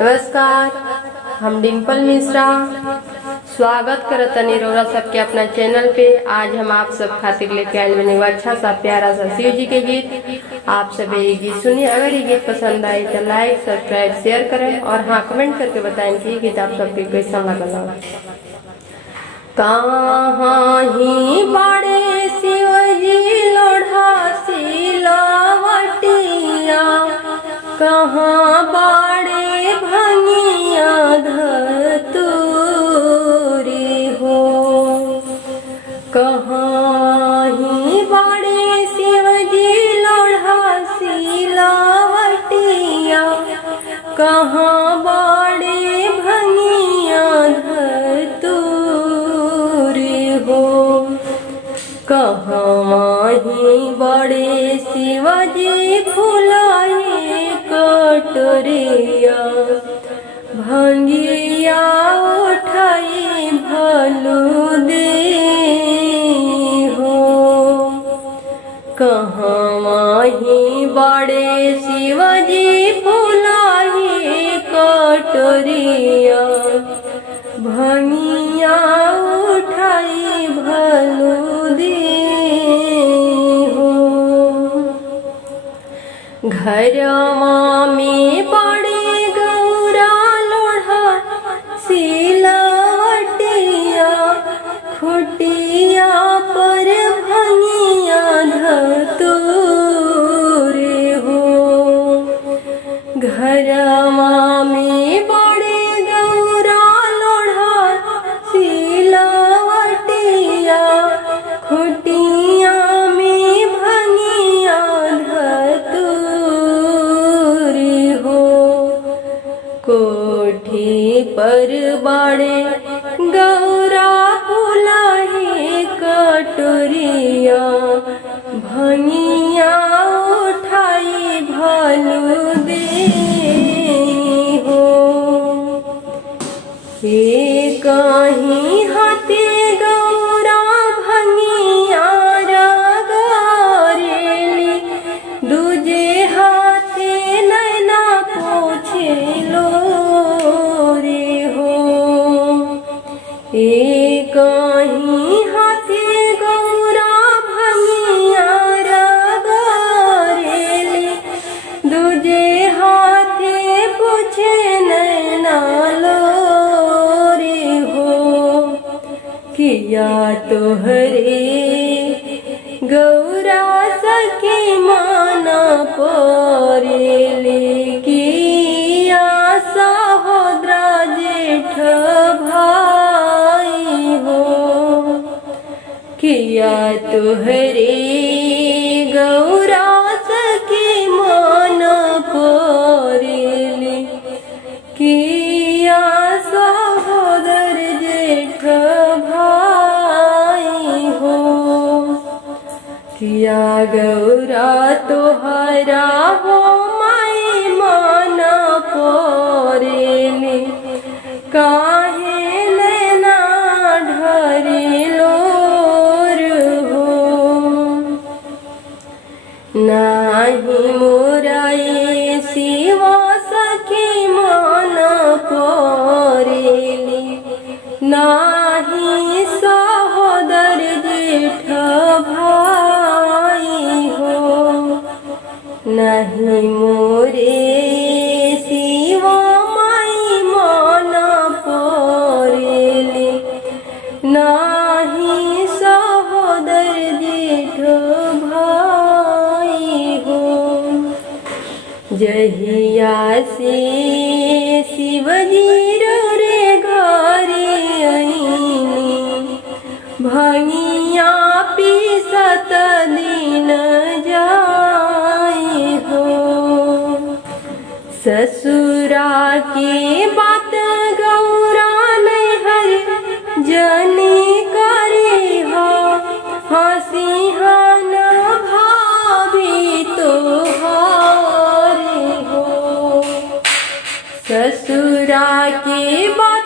नमस्कार, हम डिम्पल मिश्रा स्वागत करतनी रउरा सबके अपना चैनल पे। आज हम आप सब खातिर लेके आए बने अच्छा सा प्यारा सा शिव जी के गीत। आप सब ये गीत सुनिए। अगर ये गीत पसंद आए तो लाइक सब्सक्राइब शेयर करें और हाँ कमेंट करके बताएं कि ये गीत आप सबके कैसा लगला। कहाँ ही बड़े शिव जी लोढ़ा सिलावटिया, कहाँ बड़े भंगिया धतूरी हो। कहाँ ही बड़े शिव जी लोढ़ा सिलावटिया, कहाँ बड़े भंगिया धतूरी हो। कहाँ ही बड़े शिवजी फुलाए कटोरिया, भंगिया उठाई भलू दे हो। कहाँ ही बड़े शिवजी फुलाए कटोरिया, भंगिया उठाई भलू दे हो। घरमा में बड़े गौरा लोढ़ा सिलावटिया, खुटिया पर भंगिया धतूरे हो। घरमा में बड़े गौरा लोढ़ा सिलावटिया, खुटिया में भंगिया धतूरी हो। कोठी पर बड़े गौरा फुलाए कटोरिया, भंगिया उठाई भलू दे हो। एक कहीं हाथे गौरा भंगिया रगरेली, दूजे हाथे नैना पोछे लो रे हो। एक कहीं हाथे गौरा भंगिया रगरेली, दूजे हाथे पोछे नैना लो रे हो। किया तोहरे गौरा सखी माना परेले, किया सहोदरा जेठ भाई हो। किया तोहरे गौरा सखी माना परेले, किया सहोदर जेठ भाई हो। किया गौरा तोहरा हो माई माना परेले, काहे नैना ढरे लोर हो। नाही मोराए शिवा सखी माना परेले, नाही सहोदर जेठ भाई हो। नहीं मोरे शिवा माई माना परेले, नाही सहोदर जेठ भाई हो। जहिया से शिवजी रे घरे आईनी, भंगिया पीसत दिन जाए हो। ससुरा के बात गौरा नैहर जनी करे हो, हंसी हन भाभी तो हारे हो। ससुरा के बात